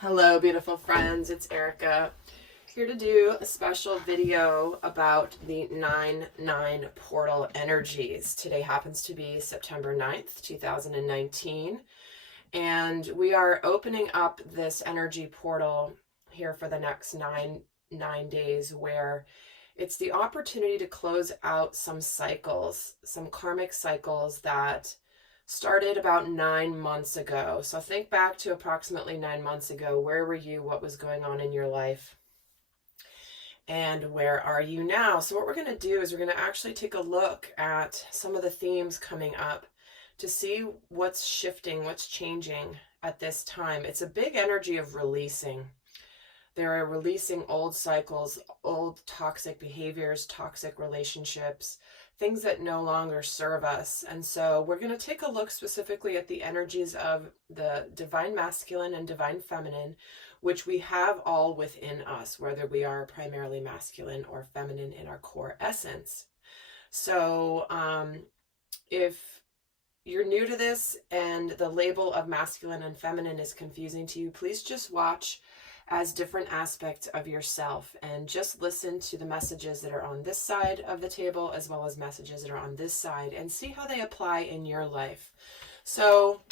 Hello, beautiful friends. It's Erika here to do a special video about the 9/9 portal energies. Today happens to be September 9th, 2019, and we are opening up this energy portal here for the next nine days, where it's the opportunity to close out some cycles, some karmic cycles that started about 9 months ago. So think back to approximately 9 months ago. Where were you? What was going on in your life? And where are you now? So what we're going to do is we're going to actually take a look at some of the themes coming up to see what's shifting, what's changing at this time. It's a big energy of releasing. They're releasing old cycles, old toxic behaviors, toxic relationships, things that no longer serve us. And so we're going to take a look specifically at the energies of the divine masculine and divine feminine, which we have all within us, whether we are primarily masculine or feminine in our core essence. So if you're new to this and the label of masculine and feminine is confusing to you, please just watch as different aspects of yourself and just listen to the messages that are on this side of the table as well as messages that are on this side and see how they apply in your life. So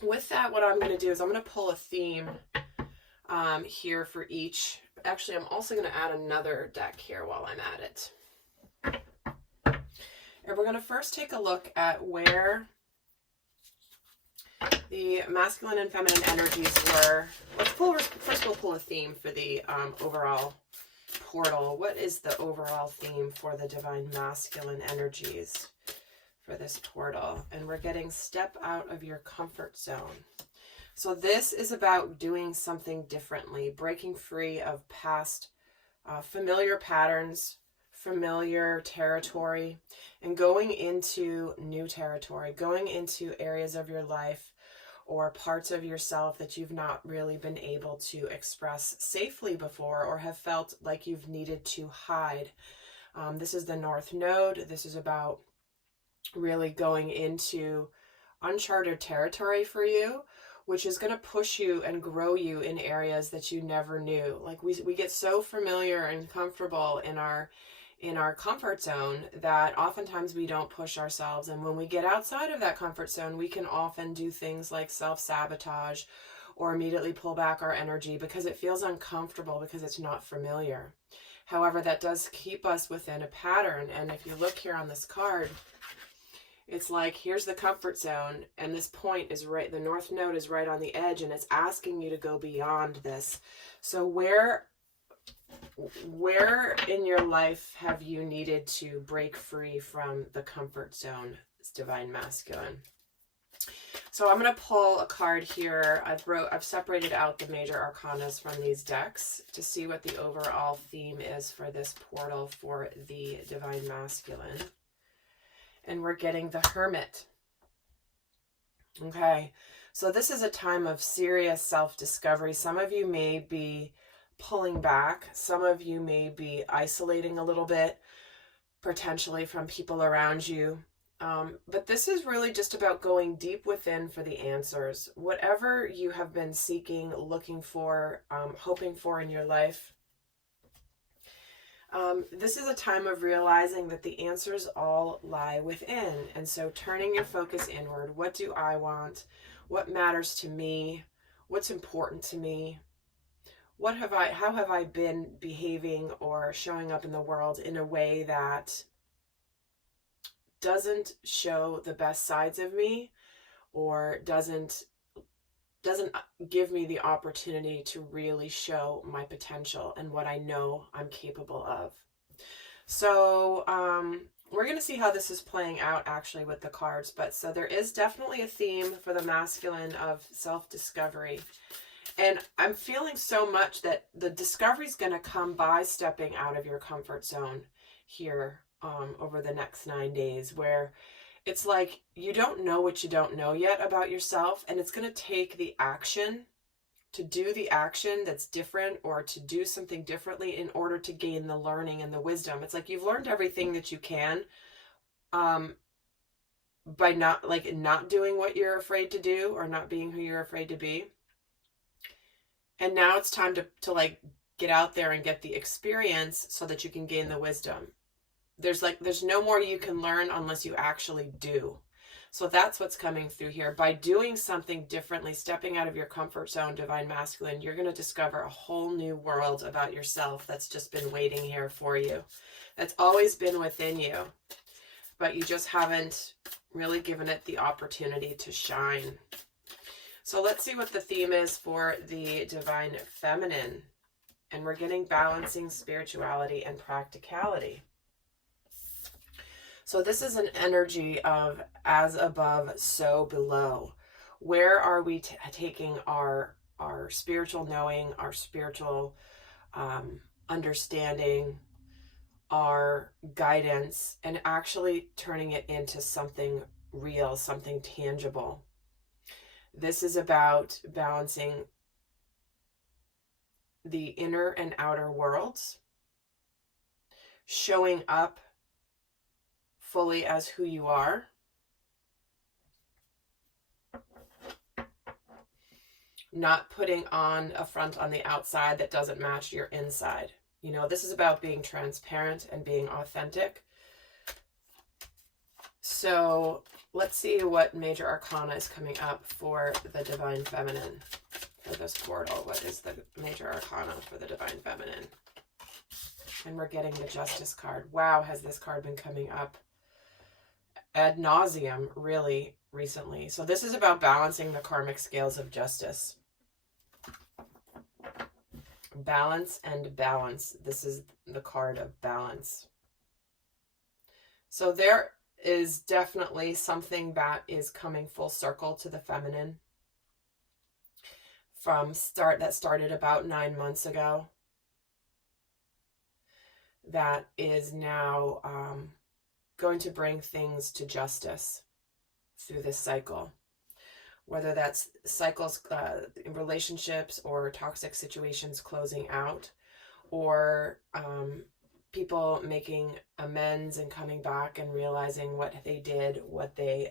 with that, what I'm going to do is I'm going to pull a theme here for each. Actually, I'm also going to add another deck here while I'm at it. And we're going to first take a look at where the masculine and feminine energies were. First we'll pull a theme for the overall portal. What is the overall theme for the divine masculine energies for this portal? And we're getting step out of your comfort zone. So this is about doing something differently, breaking free of past familiar patterns, familiar territory, and going into new territory, going into areas of your life or parts of yourself that you've not really been able to express safely before or have felt like you've needed to hide. This is the North Node. This is about really going into uncharted territory for you, which is going to push you and grow you in areas that you never knew. Like we get so familiar and comfortable in our comfort zone that oftentimes we don't push ourselves. And when we get outside of that comfort zone, we can often do things like self-sabotage or immediately pull back our energy because it feels uncomfortable, because it's not familiar. However, that does keep us within a pattern. And if you look here on this card, it's like, here's the comfort zone, and this point is right, the North Node is right on the edge, and it's asking you to go beyond this. So where in your life have you needed to break free from the comfort zone? It's divine masculine. So I'm going to pull a card here. I've separated out the major arcanas from these decks to see what the overall theme is for this portal for the divine masculine. And we're getting the Hermit. Okay, so this is a time of serious self-discovery. Some of you may be pulling back. Some of you may be isolating a little bit, potentially from people around you. But this is really just about going deep within for the answers. Whatever you have been seeking, looking for, hoping for in your life, this is a time of realizing that the answers all lie within. And so turning your focus inward. What do I want? What matters to me? What's important to me? How have I been behaving or showing up in the world in a way that doesn't show the best sides of me or doesn't give me the opportunity to really show my potential and what I know I'm capable of? So we're going to see how this is playing out actually with the cards. But so there is definitely a theme for the masculine of self-discovery. And I'm feeling so much that the discovery is going to come by stepping out of your comfort zone here over the next 9 days, where it's like you don't know what you don't know yet about yourself, and it's going to take the action to do the action that's different or to do something differently in order to gain the learning and the wisdom. It's like you've learned everything that you can by not doing what you're afraid to do or not being who you're afraid to be. And now it's time to like get out there and get the experience so that you can gain the wisdom. There's no more you can learn unless you actually do. So that's what's coming through here. By doing something differently, stepping out of your comfort zone, divine masculine, you're going to discover a whole new world about yourself that's just been waiting here for you. That's always been within you, but you just haven't really given it the opportunity to shine. So let's see what the theme is for the divine feminine. And we're getting balancing spirituality and practicality. So this is an energy of as above, so below. Where are we taking our spiritual knowing, our spiritual understanding, our guidance, and actually turning it into something real, something tangible? This is about balancing the inner and outer worlds, showing up fully as who you are, not putting on a front on the outside that doesn't match your inside. You know, this is about being transparent and being authentic. So let's see what major arcana is coming up for the divine feminine, for this portal. What is the major arcana for the divine feminine? And we're getting the Justice card. Wow, has this card been coming up ad nauseum really recently. So this is about balancing the karmic scales of justice. Balance and balance. This is the card of balance. So there is definitely something that is coming full circle to the feminine that started about 9 months ago, that is now going to bring things to justice through this cycle, whether that's cycles in relationships or toxic situations closing out, or people making amends and coming back and realizing what they did, what they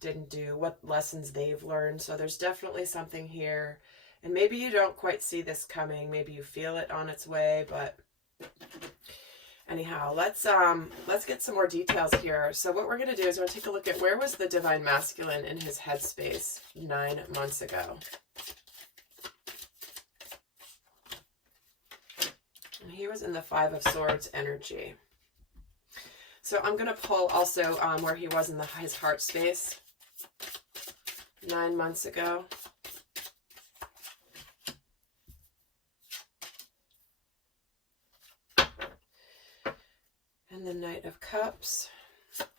didn't do, what lessons they've learned. So there's definitely something here, and maybe you don't quite see this coming, maybe you feel it on its way, but anyhow, let's get some more details here. So what we're going to do is we're going to take a look at where was the divine masculine in his headspace 9 months ago. And he was in the 5 of Swords energy. So I'm going to pull also where he was in his heart space 9 months ago. And the Knight of Cups.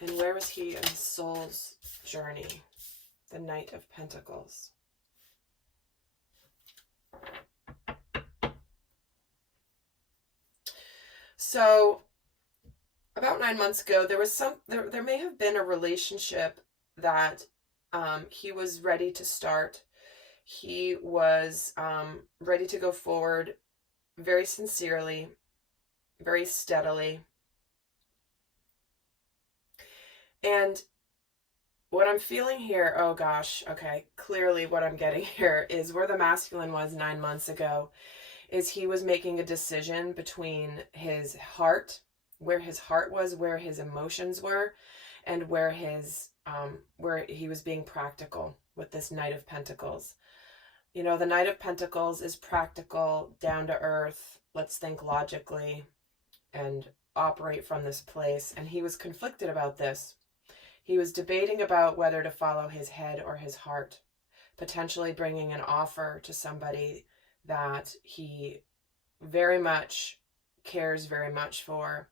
And where was he in his soul's journey? The Knight of Pentacles. So about 9 months ago, there may have been a relationship that he was ready to start. He was ready to go forward very sincerely, very steadily. And what I'm feeling here, oh gosh, okay, clearly what I'm getting here is where the masculine was 9 months ago, is he was making a decision between his heart, where his heart was, where his emotions were, and where he was being practical with this Knight of Pentacles. You know, the Knight of Pentacles is practical, down to earth, let's think logically and operate from this place. And he was conflicted about this. He was debating about whether to follow his head or his heart, potentially bringing an offer to somebody that he very much cares very much for.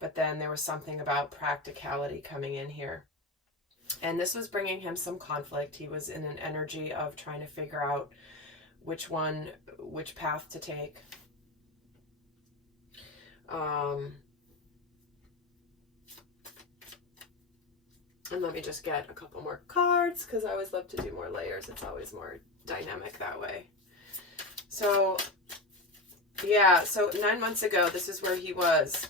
But then there was something about practicality coming in here. And this was bringing him some conflict. He was in an energy of trying to figure out which path to take. And let me just get a couple more cards, because I always love to do more layers. It's always more dynamic that way. So, yeah, so 9 months ago, this is where he was.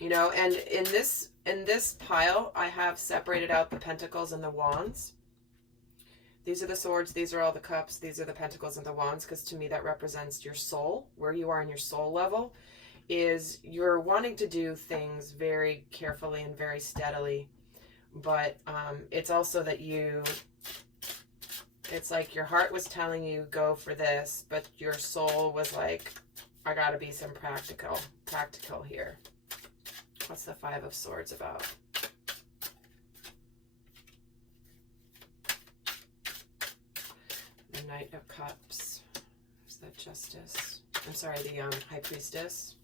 You know, and in this pile, I have separated out the Pentacles and the Wands. These are the swords, these are all the cups, these are the pentacles and the wands, because to me that represents your soul, where you are in your soul level, is you're wanting to do things very carefully and very steadily, but it's also that it's like your heart was telling you go for this, but your soul was like, I gotta be some practical here. What's the Five of Swords about? The Knight of Cups. Is that Justice? I'm sorry, the High Priestess.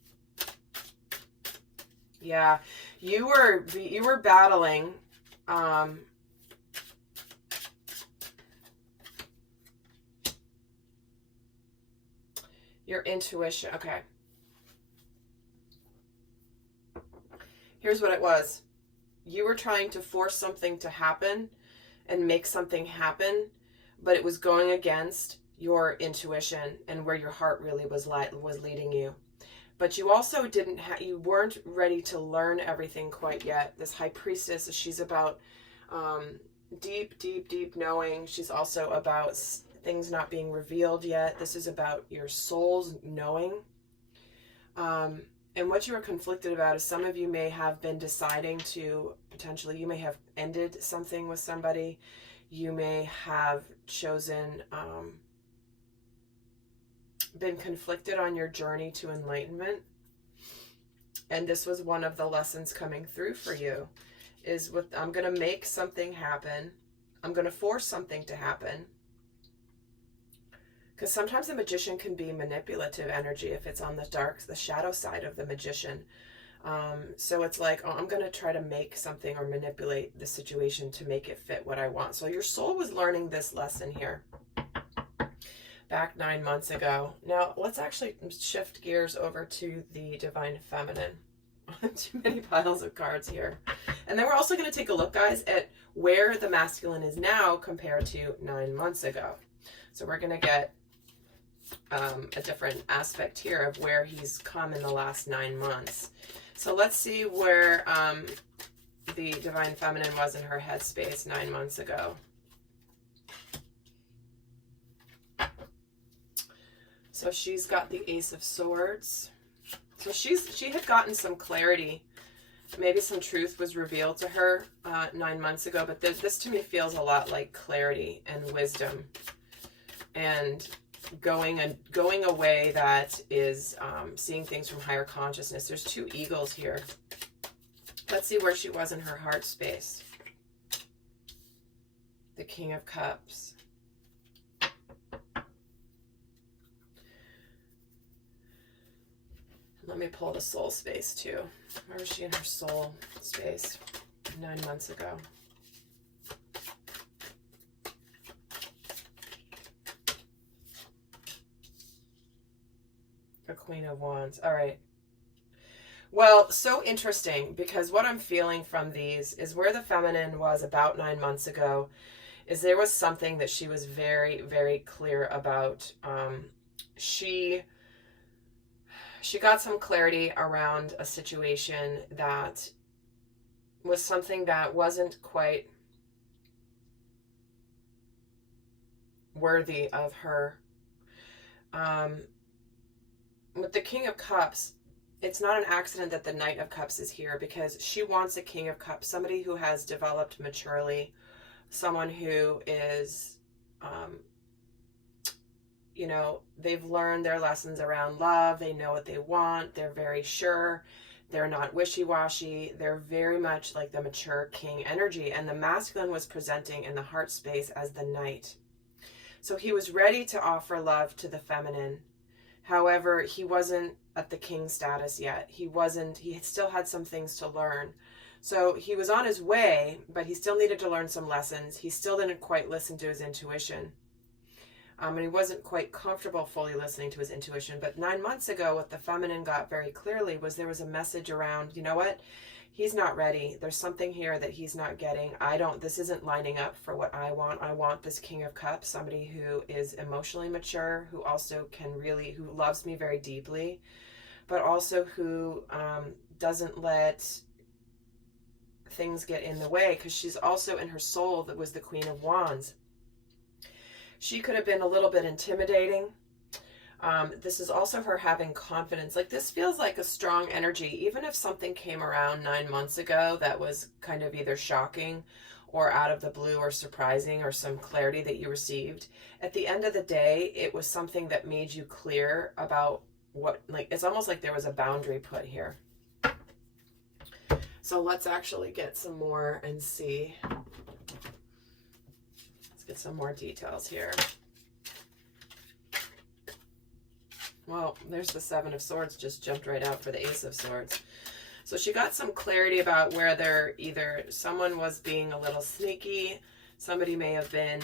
Yeah, you were battling your intuition. Okay. Here's what it was. You were trying to force something to happen and make something happen, but it was going against your intuition and where your heart really was leading you. But you also you weren't ready to learn everything quite yet. This High Priestess, she's about deep knowing. She's also about things not being revealed yet. This is about your soul's knowing. And what you are conflicted about is some of you may have been deciding to potentially, you may have ended something with somebody. You may have chosen, been conflicted on your journey to enlightenment. And this was one of the lessons coming through for you, is with, I'm going to make something happen. I'm going to force something to happen. Because sometimes the magician can be manipulative energy if it's on the shadow side of the magician. So it's like, oh, I'm going to try to make something or manipulate the situation to make it fit what I want. So your soul was learning this lesson here back 9 months ago. Now let's actually shift gears over to the Divine Feminine. Too many piles of cards here. And then we're also going to take a look, guys, at where the masculine is now compared to 9 months ago. So we're going to get a different aspect here of where he's come in the last 9 months. So let's see where the Divine Feminine was in her headspace 9 months ago. So she's got the Ace of Swords. So she had gotten some clarity. Maybe some truth was revealed to her 9 months ago, but this to me feels a lot like clarity and wisdom and going a way that is seeing things from higher consciousness. There's 2 eagles here. Let's see where she was in her heart space. The King of Cups. Let me pull the soul space too. Where was she in her soul space 9 months ago? The Queen of Wands. All right. Well, so interesting, because what I'm feeling from these is where the feminine was about 9 months ago is there was something that she was very, very clear about. She got some clarity around a situation that was something that wasn't quite worthy of her. With the King of Cups, it's not an accident that the Knight of Cups is here, because she wants a King of Cups, somebody who has developed maturely, someone who is, you know, they've learned their lessons around love. They know what they want. They're very sure. They're not wishy-washy. They're very much like the mature king energy. And the masculine was presenting in the heart space as the Knight. So he was ready to offer love to the feminine. However, he wasn't at the king status yet. He still had some things to learn. So he was on his way, but he still needed to learn some lessons. He still didn't quite listen to his intuition. And he wasn't quite comfortable fully listening to his intuition. But 9 months ago, what the feminine got very clearly was there was a message around, you know what? He's not ready. There's something here that he's not getting. This isn't lining up for what I want. I want this King of Cups, somebody who is emotionally mature, who also who loves me very deeply, but also who doesn't let things get in the way, because she's also in her soul that was the Queen of Wands. She could have been a little bit intimidating. This is also her having confidence. Like, this feels like a strong energy. Even if something came around 9 months ago that was kind of either shocking or out of the blue or surprising, or some clarity that you received, at the end of the day, it was something that made you clear about what, like, it's almost like there was a boundary put here. So let's actually get some more and see. Let's get some more details here. Well, there's the Seven of Swords, just jumped right out for the Ace of Swords. So she got some clarity about whether either someone was being a little sneaky, somebody may have been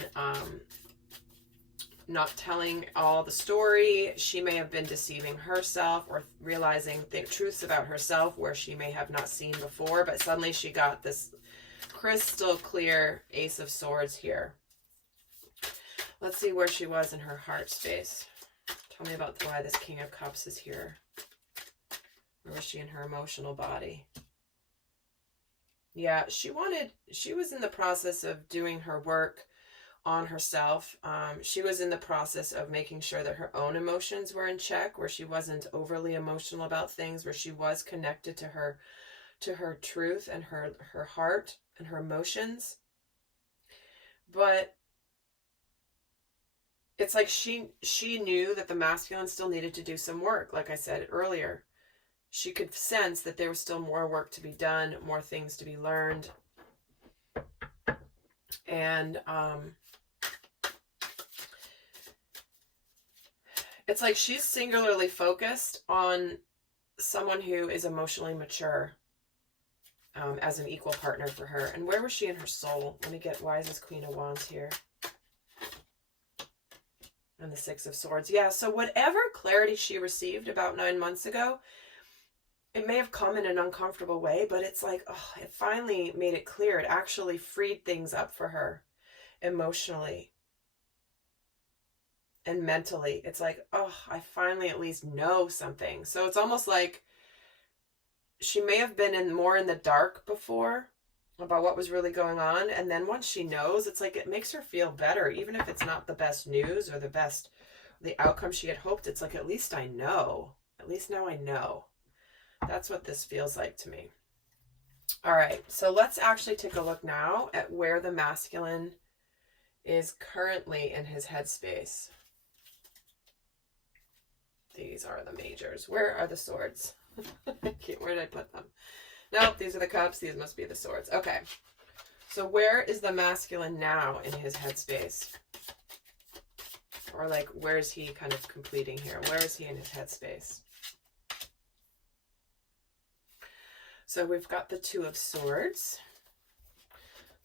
not telling all the story, she may have been deceiving herself or realizing the truths about herself where she may have not seen before, but suddenly she got this crystal clear Ace of Swords here. Let's see where she was in her heart space. Tell me about why this King of Cups is here. Where was she in her emotional body? Yeah, she was in the process of doing her work on herself. She was in the process of making sure that her own emotions were in check, where she wasn't overly emotional about things, where she was connected to her truth and her heart and her emotions. But it's like she knew that the masculine still needed to do some work. Like I said earlier, she could sense that there was still more work to be done, more things to be learned. And it's like she's singularly focused on someone who is emotionally mature as an equal partner for her. And where was she in her soul? Let me get, why is this Queen of Wands here? And the Six of Swords. Yeah, so whatever clarity she received about 9 months ago, it may have come in an uncomfortable way, but it's like, oh, it finally made it clear. It actually freed things up for her emotionally and mentally. It's like, oh, I finally at least know something. So it's almost like she may have been more in the dark before about what was really going on. And then once she knows, it's like it makes her feel better. Even if it's not the best news or the outcome she had hoped, it's like, at least I know. At least now I know. That's what this feels like to me. All right, so let's actually take a look now at where the masculine is currently in his headspace. These are the majors. Where are the swords? Where did I put them? Nope, these are the cups. These must be the swords. Okay, so where is the masculine now in his headspace? Or like, where is he kind of completing here? Where is he in his headspace? So we've got the Two of Swords.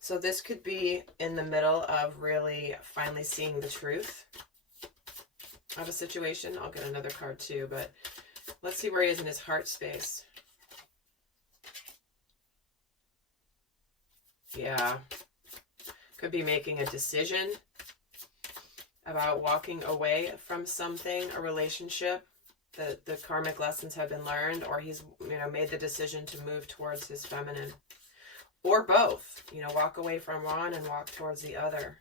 So this could be in the middle of really finally seeing the truth of a situation. I'll get another card too, but let's see where he is in his heart space. Yeah. Could be making a decision about walking away from something, a relationship. The karmic lessons have been learned, or he's, made the decision to move towards his feminine, or both, walk away from one and walk towards the other.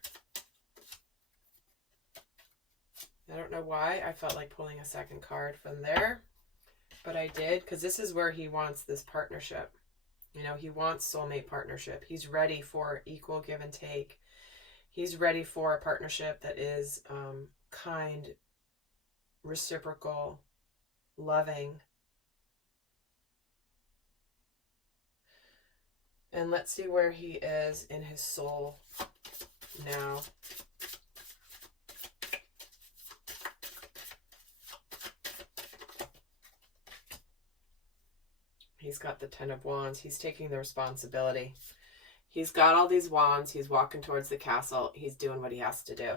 I don't know why I felt like pulling a second card from there, but I did, because this is where he wants this partnership. He wants soulmate partnership. He's ready for equal give and take. He's ready for a partnership that is kind, reciprocal, loving. And let's see where he is in his soul now. He's got the Ten of Wands. He's taking the responsibility. He's got all these wands. He's walking towards the castle. He's doing what he has to do.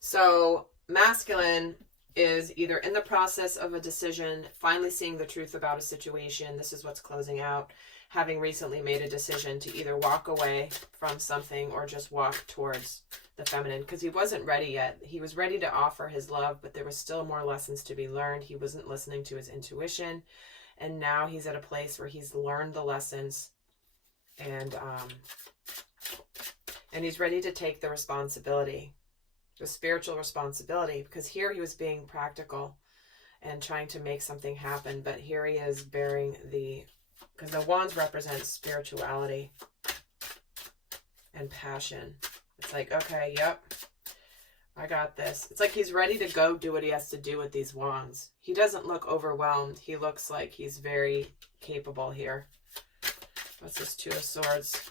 So masculine is either in the process of a decision, finally seeing the truth about a situation. This is what's closing out. Having recently made a decision to either walk away from something or just walk towards the feminine, because he wasn't ready yet. He was ready to offer his love, but there was still more lessons to be learned. He wasn't listening to his intuition. And now he's at a place where he's learned the lessons, and And he's ready to take the responsibility, the spiritual responsibility, because here he was being practical and trying to make something happen. But here he is bearing because the wands represent spirituality and passion. It's like, okay, yep, I got this. It's like he's ready to go do what he has to do with these wands. He doesn't look overwhelmed. He looks like he's very capable here. What's this Two of Swords?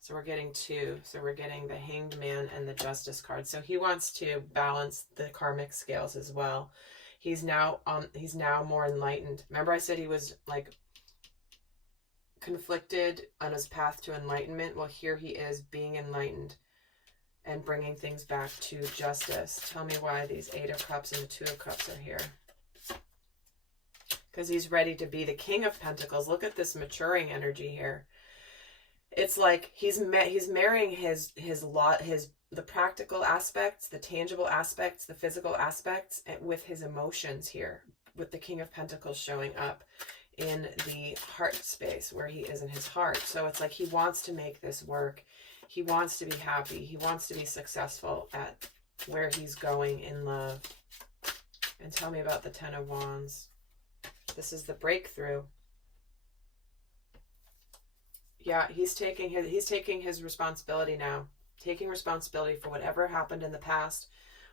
So we're getting two. So we're getting the Hanged Man and the Justice card. So he wants to balance the karmic scales as well. He's now more enlightened. Remember I said he was like conflicted on his path to enlightenment? Well, here he is being enlightened and bringing things back to justice. Tell me why these Eight of Cups and the Two of Cups are here. Because he's ready to be the King of Pentacles. Look at this maturing energy here. It's like he's marrying the practical aspects, the tangible aspects, the physical aspects with his emotions here, with the King of Pentacles showing up in the heart space where he is in his heart. So it's like he wants to make this work. He wants to be happy. He wants to be successful at where he's going in love. And tell me about the Ten of Wands. This is the breakthrough. Yeah, he's taking his responsibility now. Taking responsibility for whatever happened in the past,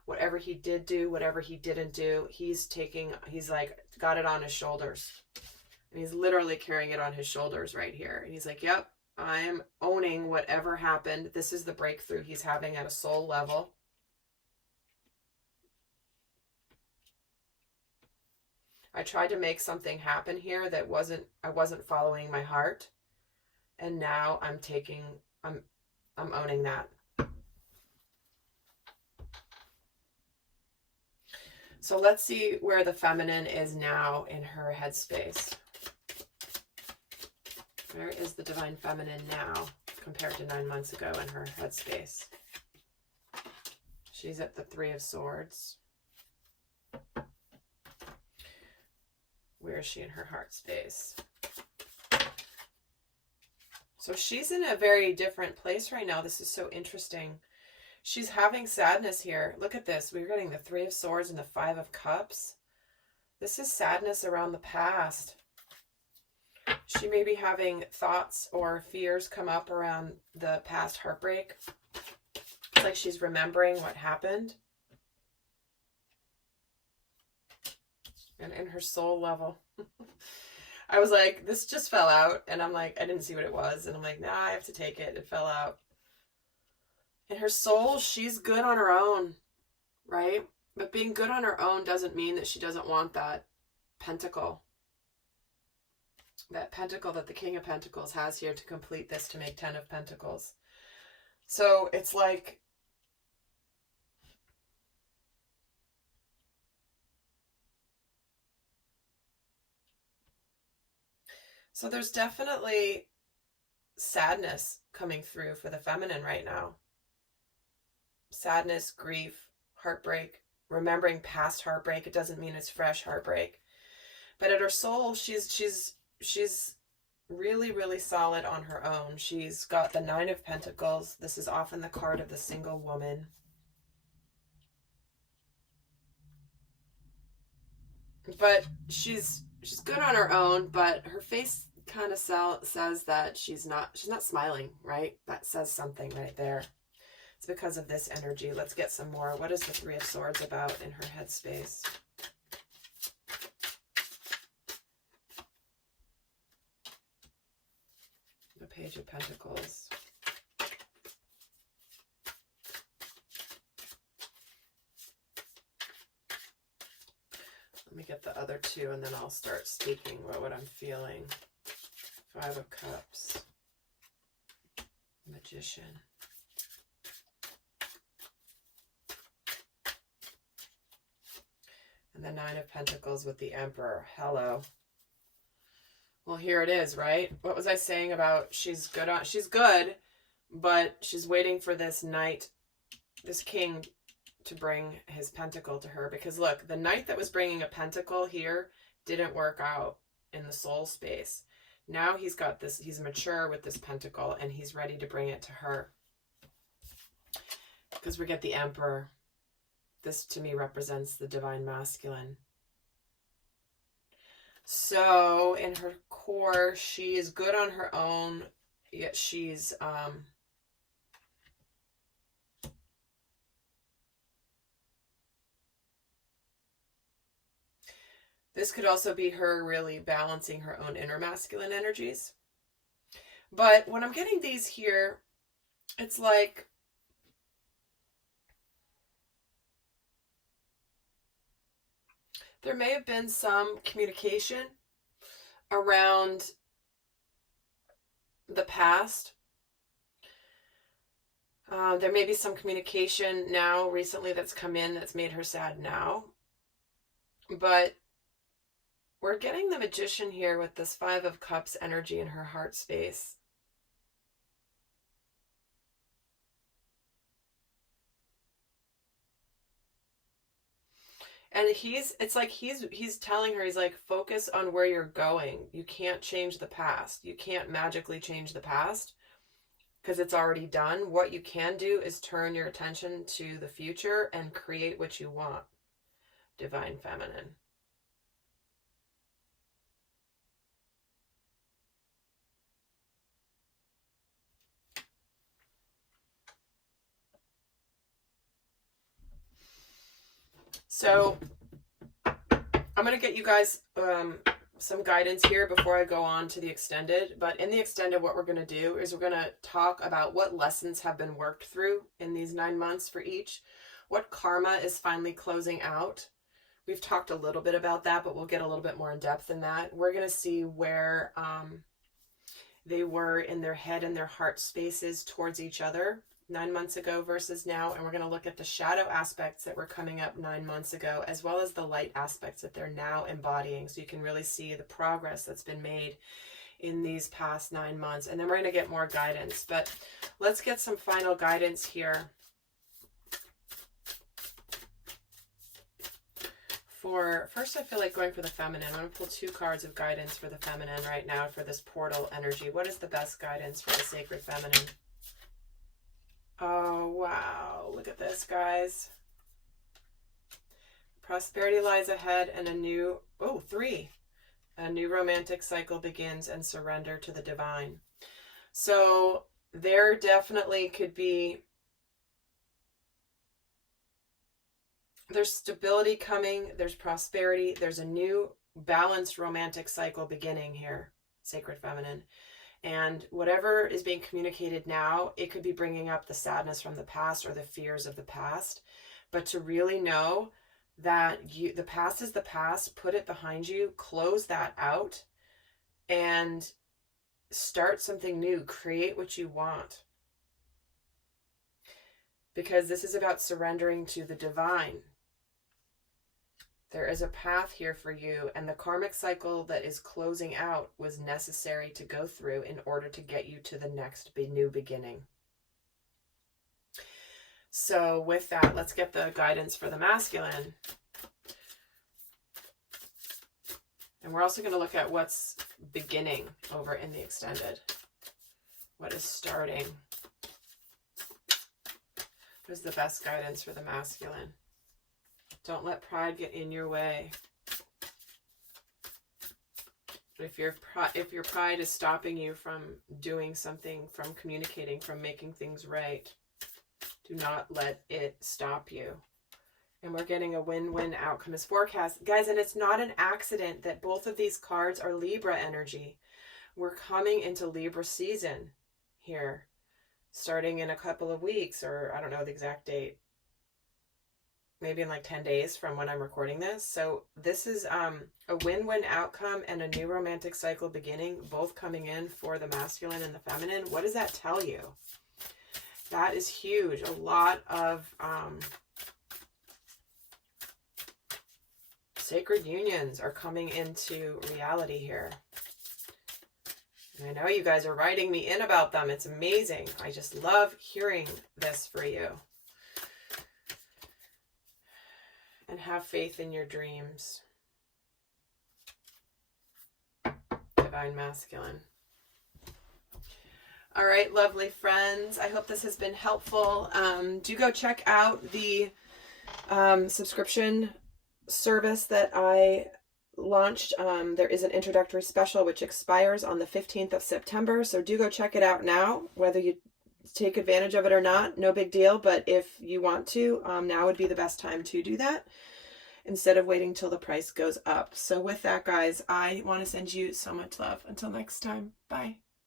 whatever he did do, whatever he didn't do. He's like got it on his shoulders. And he's literally carrying it on his shoulders right here. And he's like, yep, I'm owning whatever happened. This is the breakthrough he's having at a soul level. I tried to make something happen here that I wasn't following my heart. And now I'm owning that. So let's see where the feminine is now in her headspace. Where is the divine feminine now compared to 9 months ago in her headspace? She's at the Three of Swords. Where is she in her heart space? So she's in a very different place right now. This is so interesting. She's having sadness here. Look at this. We're getting the Three of Swords and the Five of Cups. This is sadness around the past. She may be having thoughts or fears come up around the past heartbreak. It's like she's remembering what happened. And in her soul level. I was like, this just fell out. And I'm like, I didn't see what it was. And I'm like, nah, I have to take it. It fell out. In her soul, she's good on her own, right? But being good on her own doesn't mean that she doesn't want that pentacle. That pentacle that the King of Pentacles has here to complete this, to make 10 of Pentacles. So it's like, so there's definitely sadness coming through for the feminine right now. Sadness, grief, heartbreak, remembering past heartbreak. It doesn't mean it's fresh heartbreak. But at her soul, she's really, really solid on her own. She's got the Nine of Pentacles. This is often the card of the single woman. But she's good on her own, but her face kind of says that she's not smiling, right? That says something right there. It's because of this energy. Let's get some more. What is the Three of Swords about in her headspace? The Page of Pentacles. Let me get the other two and then I'll start speaking about what I'm feeling. Five of Cups. Magician. And the Nine of Pentacles with the Emperor. Hello. Well, here it is, right? What was I saying about she's good, but she's waiting for this knight, this king, to bring his pentacle to her. Because look, the knight that was bringing a pentacle here didn't work out in the soul space. Now he's got this, he's mature with this pentacle, and he's ready to bring it to her. Because we get the Emperor. This to me represents the divine masculine. So in her core, she is good on her own, yet she's this could also be her really balancing her own inner masculine energies. But when I'm getting these here, it's like there may have been some communication around the past. There may be some communication now recently that's come in that's made her sad now. But we're getting the Magician here with this Five of Cups energy in her heart space. And it's like he's telling her, he's like, focus on where you're going. You can't change the past. You can't magically change the past because it's already done. What you can do is turn your attention to the future and create what you want. Divine Feminine. So I'm going to get you guys some guidance here before I go on to the extended. But in the extended, what we're going to do is we're going to talk about what lessons have been worked through in these 9 months for each. What karma is finally closing out. We've talked a little bit about that, but we'll get a little bit more in depth in that. We're going to see where they were in their head and their heart spaces towards each other 9 months ago versus now, and we're going to look at the shadow aspects that were coming up 9 months ago, as well as the light aspects that they're now embodying, so you can really see the progress that's been made in these past 9 months. And then we're going to get more guidance, but let's get some final guidance here for, first I feel like going for the feminine. I'm going to pull 2 cards of guidance for the feminine right now for this portal energy. What is the best guidance for the sacred feminine? Oh, wow. Look at this, guys. Prosperity lies ahead and a new, 3. A new romantic cycle begins and surrender to the divine. So there definitely could be, there's stability coming, there's prosperity, there's a new balanced romantic cycle beginning here, sacred feminine. And whatever is being communicated now, it could be bringing up the sadness from the past or the fears of the past. But to really know that the past is the past, put it behind you, close that out, and start something new. Create what you want. Because this is about surrendering to the divine. There is a path here for you, and the karmic cycle that is closing out was necessary to go through in order to get you to the next new beginning. So with that, let's get the guidance for the masculine. And we're also going to look at what's beginning over in the extended. What is starting? What is the best guidance for the masculine? Don't let pride get in your way. If your pride is stopping you from doing something, from communicating, from making things right, do not let it stop you. And we're getting a win-win outcome as forecast. Guys, and it's not an accident that both of these cards are Libra energy. We're coming into Libra season here, starting in a couple of weeks, or I don't know the exact date. Maybe in like 10 days from when I'm recording this. So this is a win-win outcome and a new romantic cycle beginning, both coming in for the masculine and the feminine. What does that tell you? That is huge. A lot of sacred unions are coming into reality here. And I know you guys are writing me in about them. It's amazing. I just love hearing this for you. And have faith in your dreams. Divine divine masculine. All right, lovely friends. I hope this has been helpful. Do go check out the subscription service that I launched. There is an introductory special which expires on the 15th of September. So do go check it out now, whether you take advantage of it or not, no big deal. But if you want to, now would be the best time to do that instead of waiting till the price goes up. So with that, guys, I want to send you so much love. Until next time, bye.